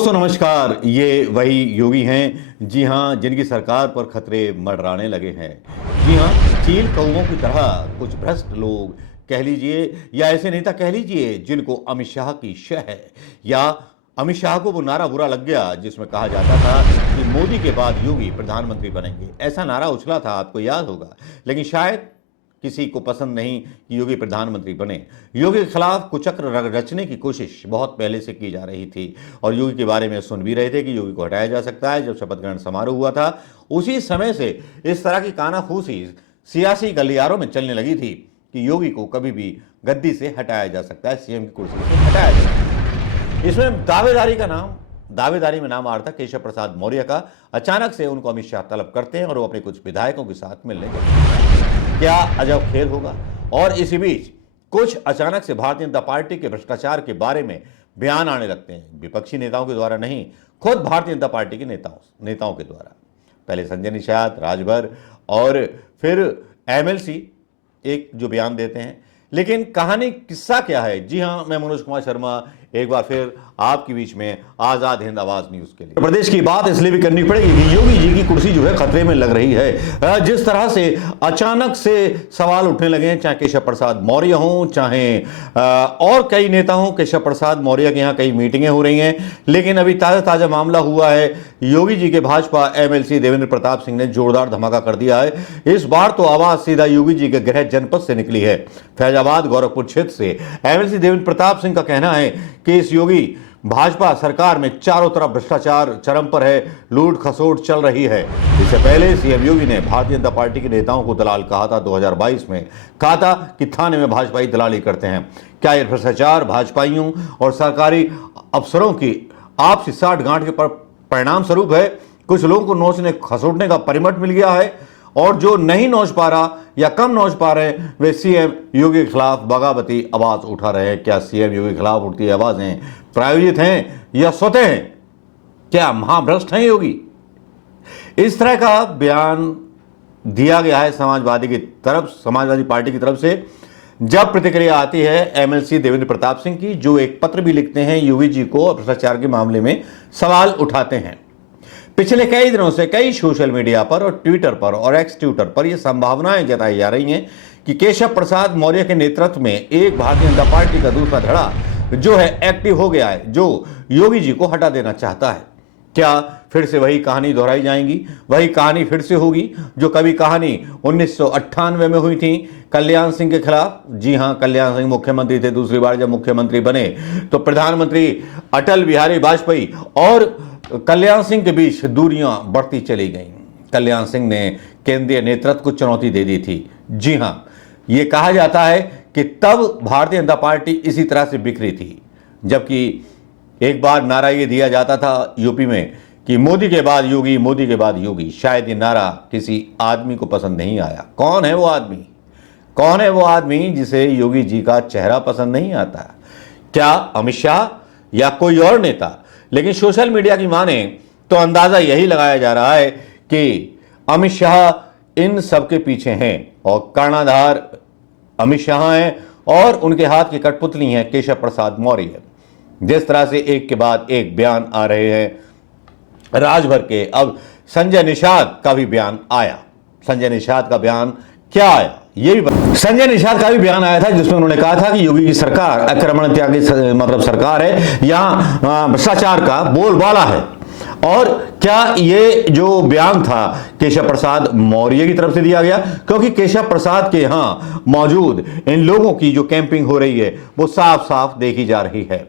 दोस्तों नमस्कार। ये वही योगी हैं, जी हाँ, जिनकी सरकार पर खतरे मंडराने लगे हैं। जी हाँ, चील कौओं की तरह कुछ भ्रष्ट लोग कह लीजिए या ऐसे नेता कह लीजिए जिनको अमित शाह की शह है, या अमित शाह को वो नारा बुरा लग गया जिसमें कहा जाता था कि मोदी के बाद योगी प्रधानमंत्री बनेंगे। ऐसा नारा उछला था, आपको याद होगा। लेकिन शायद किसी को पसंद नहीं कि योगी प्रधानमंत्री बने। योगी के खिलाफ कुचक्र रचने की कोशिश बहुत पहले से की जा रही थी और योगी के बारे में सुन भी रहे थे कि योगी को हटाया जा सकता है। जब शपथ ग्रहण समारोह हुआ था उसी समय से इस तरह की कानाफूसी सियासी गलियारों में चलने लगी थी कि योगी को कभी भी गद्दी से हटाया जा सकता है, सीएम की कुर्सी से हटाया जा सकता है। इसमें दावेदारी में नाम आ रहा था केशव प्रसाद मौर्य का। अचानक से उनको अमित शाह तलब करते हैं और वो अपने कुछ विधायकों के साथ मिलने जाते हैं। क्या अजब खेल होगा। और इसी बीच कुछ अचानक से भारतीय जनता पार्टी के भ्रष्टाचार के बारे में बयान आने लगते हैं, विपक्षी नेताओं के द्वारा नहीं, खुद भारतीय जनता पार्टी के नेताओं के द्वारा। पहले संजय निषाद, राजभर और फिर एमएलसी एक जो बयान देते हैं। लेकिन कहानी किस्सा क्या है? जी हां, मैं मनोज कुमार शर्मा एक बार फिर आपके बीच में आजाद हिंद आवाज न्यूज के लिए। प्रदेश की बात इसलिए भी करनी पड़ेगी कि योगी जी की कुर्सी जो है खतरे में लग रही है। जिस तरह से अचानक से सवाल उठने लगे हैं, चाहे केशव प्रसाद मौर्य हों, चाहे और कई नेता हों। केशव प्रसाद मौर्य के यहाँ कई मीटिंगें हो रही हैं, लेकिन अभी ताजा मामला हुआ है। योगी जी के भाजपा एमएलसी देवेंद्र प्रताप सिंह ने जोरदार धमाका कर दिया है। इस बार तो आवाज सीधा योगी जी के गृह जनपद से निकली है, फैजाबाद गोरखपुर क्षेत्र से। एमएलसी देवेंद्र प्रताप सिंह का कहना है कि इस योगी भाजपा सरकार में चारों तरफ भ्रष्टाचार चरम पर है, लूट खसोट चल रही है। इससे पहले सीएम योगी ने भारतीय जनता पार्टी के नेताओं को दलाल कहा था। 2022 में कहा था कि थाने में भाजपाई दलाली करते हैं। क्या यह भ्रष्टाचार भाजपाइयों और सरकारी अफसरों की आपसी साठगांठ के परिणाम स्वरूप है? कुछ लोगों को नोचने खसोटने का परिमट मिल गया है और जो नहीं नोच पा रहा या कम नोच पा रहे वे सीएम योगी के खिलाफ बगावती आवाज उठा रहे हैं। क्या सीएम योगी के खिलाफ उठती आवाजें प्रायोजित हैं या स्वतः हैं? क्या महाभ्रष्ट हैं योगी? इस तरह का बयान दिया गया है समाजवादी पार्टी की तरफ से। जब प्रतिक्रिया आती है एमएलसी देवेंद्र प्रताप सिंह की, जो एक पत्र भी लिखते हैं योगी जी को भ्रष्टाचार के मामले में सवाल उठाते हैं। पिछले कई दिनों से कई सोशल मीडिया पर और ट्विटर पर और एक्स ट्विटर पर यह संभावनाएं जताई जा रही हैं कि केशव प्रसाद मौर्य के नेतृत्व में एक भारतीय जनता पार्टी का दूसरा धड़ा जो है एक्टिव हो गया है, जो योगी जी को हटा देना चाहता है। क्या फिर से वही कहानी दोहराई जाएंगी? वही कहानी फिर से होगी जो कभी कहानी 1998 में हुई थी कल्याण सिंह के खिलाफ। जी हां, कल्याण सिंह मुख्यमंत्री थे। दूसरी बार जब मुख्यमंत्री बने तो प्रधानमंत्री अटल बिहारी वाजपेयी और कल्याण सिंह के बीच दूरियां बढ़ती चली गईं। कल्याण सिंह ने केंद्रीय नेतृत्व को चुनौती दे दी थी। जी हां, यह कहा जाता है कि तब भारतीय जनता पार्टी इसी तरह से बिखरी थी, जबकि एक बार नारा यह दिया जाता था यूपी में कि मोदी के बाद योगी, मोदी के बाद योगी। शायद ये नारा किसी आदमी को पसंद नहीं आया। कौन है वो आदमी? कौन है वो आदमी जिसे योगी जी का चेहरा पसंद नहीं आता? क्या अमित शाह या कोई और नेता? लेकिन सोशल मीडिया की माने तो अंदाजा यही लगाया जा रहा है कि अमित शाह इन सब के पीछे हैं और कर्णधार अमित शाह हैं और उनके हाथ की कठपुतली हैं केशव प्रसाद मौर्य। जिस तरह से एक के बाद एक बयान आ रहे हैं राजभर के, अब संजय निषाद का भी बयान आया। संजय निषाद का बयान क्या आया ये भी संजय निषाद का भी बयान आया था, जिसमें उन्होंने कहा था कि योगी की सरकार आक्रमण त्यागी सरकार है, यहाँ भ्रष्टाचार का बोलबाला है। और क्या ये जो बयान था केशव प्रसाद मौर्य की तरफ से दिया गया? क्योंकि केशव प्रसाद के यहाँ मौजूद इन लोगों की जो कैंपिंग हो रही है वो साफ साफ देखी जा रही है।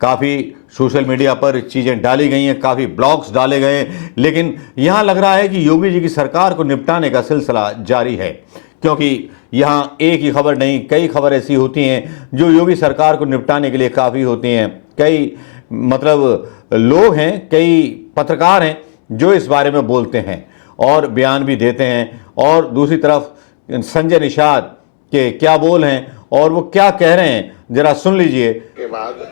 काफ़ी सोशल मीडिया पर चीज़ें डाली गई हैं, काफ़ी ब्लॉग्स डाले गए, लेकिन यहाँ लग रहा है कि योगी जी की सरकार को निपटाने का सिलसिला जारी है। क्योंकि यहाँ एक ही खबर नहीं, कई खबर ऐसी होती हैं जो योगी सरकार को निपटाने के लिए काफ़ी होती हैं। कई लोग हैं, कई पत्रकार हैं जो इस बारे में बोलते हैं और बयान भी देते हैं। और दूसरी तरफ संजय निषाद के क्या बोल हैं और वो क्या कह रहे हैं, जरा सुन लीजिए। के बाद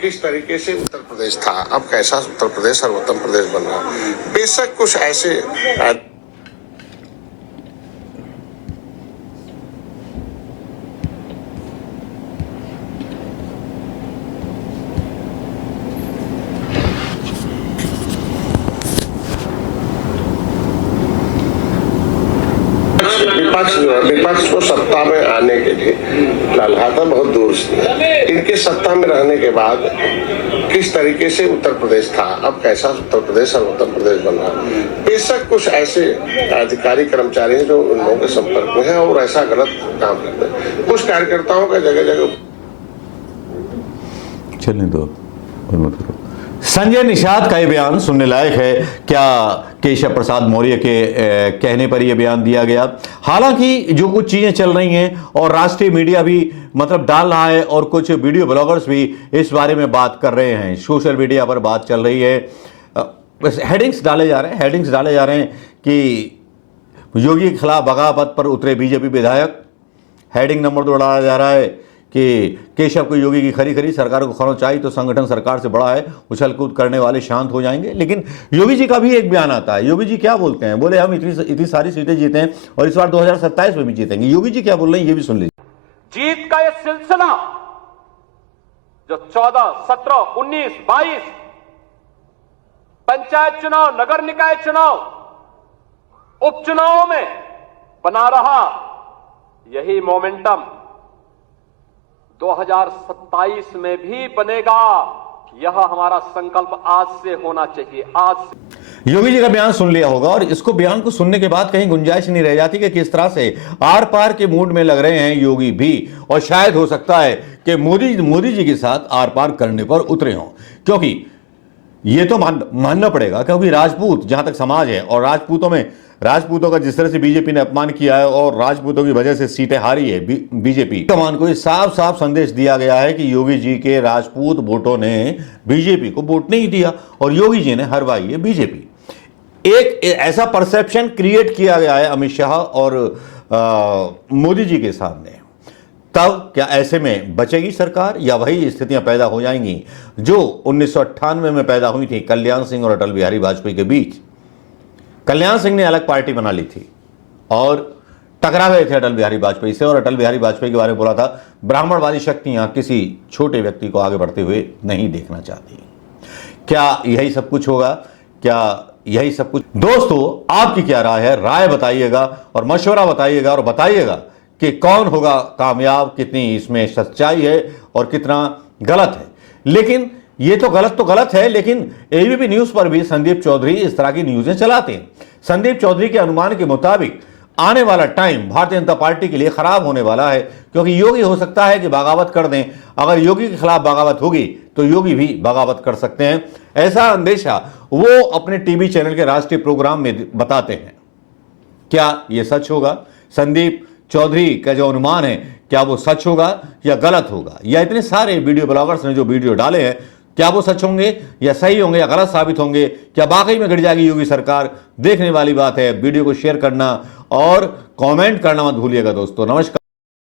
किस तरीके से उत्तर प्रदेश था, अब कैसा उत्तर प्रदेश और उत्तर प्रदेश बन रहा। बेशक कुछ ऐसे विपक्ष जो है, विपक्ष को सत्ता में आने के लिए लहलहाता बहुत दूर से है। इनके सत्ता में रहने के बाद किस तरीके से उत्तर प्रदेश था, अब कैसा उत्तर प्रदेश और उत्तर प्रदेश बना। बेशक कुछ ऐसे अधिकारी कर्मचारी हैं जो उन लोगों के संपर्क में हैं और ऐसा गलत काम करते हैं। कुछ कार्यकर्ताओं का जगह जगह चलने दो, मत करो। संजय निषाद का ये बयान सुनने लायक है। क्या केशव प्रसाद मौर्य के कहने पर यह बयान दिया गया? हालांकि जो कुछ चीजें चल रही हैं और राष्ट्रीय मीडिया भी मतलब डाल रहा है और कुछ वीडियो ब्लॉगर्स भी इस बारे में बात कर रहे हैं, सोशल मीडिया पर बात चल रही है, हेडिंग्स डाले जा रहे हैं कि योगी के खिलाफ बगावत पर उतरे बीजेपी विधायक। हेडिंग नंबर 2 डाला जा रहा है कि केशव को योगी की खरी खरी, सरकार को खरोंच आई तो संगठन सरकार से बड़ा है, उछल कूद करने वाले शांत हो जाएंगे। लेकिन योगी जी का भी एक बयान आता है। योगी जी क्या बोलते हैं? बोले हम इतनी सारी सीटें जीते हैं और इस बार 2027 में भी जीतेंगे। योगी जी क्या बोल रहे हैं ये भी सुन लीजिए। जीत का ये सिलसिला जो 14, 17, 19, 22 पंचायत चुनाव, नगर निकाय चुनाव, उपचुनावों में बना रहा, यही मोमेंटम 2027 में भी बनेगा। यह हमारा संकल्प आज से होना चाहिए। आज से योगी जी का बयान सुन लिया होगा और इसको बयान को सुनने के बाद कहीं गुंजाइश नहीं रह जाती कि किस तरह से आर पार के मूड में लग रहे हैं योगी भी, और शायद हो सकता है कि मोदी जी के साथ आर पार करने पर उतरे हों। क्योंकि ये तो मानना पड़ेगा, क्योंकि राजपूत जहां तक समाज है और राजपूतों का जिस तरह से बीजेपी ने अपमान किया है और राजपूतों की वजह से सीटें हारी है बीजेपी कमान को, ये साफ साफ संदेश दिया गया है कि योगी जी के राजपूत वोटों ने बीजेपी को वोट नहीं दिया और योगी जी ने हरवाई है बीजेपी। एक ऐसा परसेप्शन क्रिएट किया गया है अमित शाह और मोदी जी के सामने। तब क्या ऐसे में बचेगी सरकार या वही स्थितियां पैदा हो जाएंगी जो 1998 में पैदा हुई थी कल्याण सिंह और अटल बिहारी वाजपेयी के बीच? कल्याण सिंह ने अलग पार्टी बना ली थी और टकरा गए थे अटल बिहारी वाजपेयी से, और अटल बिहारी वाजपेयी के बारे में बोला था ब्राह्मणवादी शक्तियां किसी छोटे व्यक्ति को आगे बढ़ते हुए नहीं देखना चाहती। क्या यही सब कुछ होगा? क्या यही सब कुछ? दोस्तों आपकी क्या राय है? राय बताइएगा और मशवरा बताइएगा और बताइएगा कि कौन होगा कामयाब, कितनी इसमें सच्चाई है और कितना गलत है। लेकिन ये तो गलत है, लेकिन एबीपी न्यूज पर भी संदीप चौधरी इस तरह की न्यूज़ें चलाते हैं। संदीप चौधरी के अनुमान के मुताबिक आने वाला टाइम भारतीय जनता पार्टी के लिए खराब होने वाला है, क्योंकि योगी हो सकता है कि बगावत कर दें। अगर योगी के खिलाफ बगावत होगी तो योगी भी बगावत कर सकते हैं, ऐसा अंदेशा वो अपने टीवी चैनल के राष्ट्रीय प्रोग्राम में बताते हैं। क्या यह सच होगा? संदीप चौधरी का जो अनुमान है क्या वो सच होगा या गलत होगा? या इतने सारे वीडियो ब्लॉगर्स ने जो वीडियो डाले हैं क्या वो सच होंगे या सही होंगे या गलत साबित होंगे? क्या वाकई में गिर जाएगी योगी सरकार? देखने वाली बात है। वीडियो को शेयर करना और कमेंट करना मत भूलिएगा दोस्तों। नमस्कार।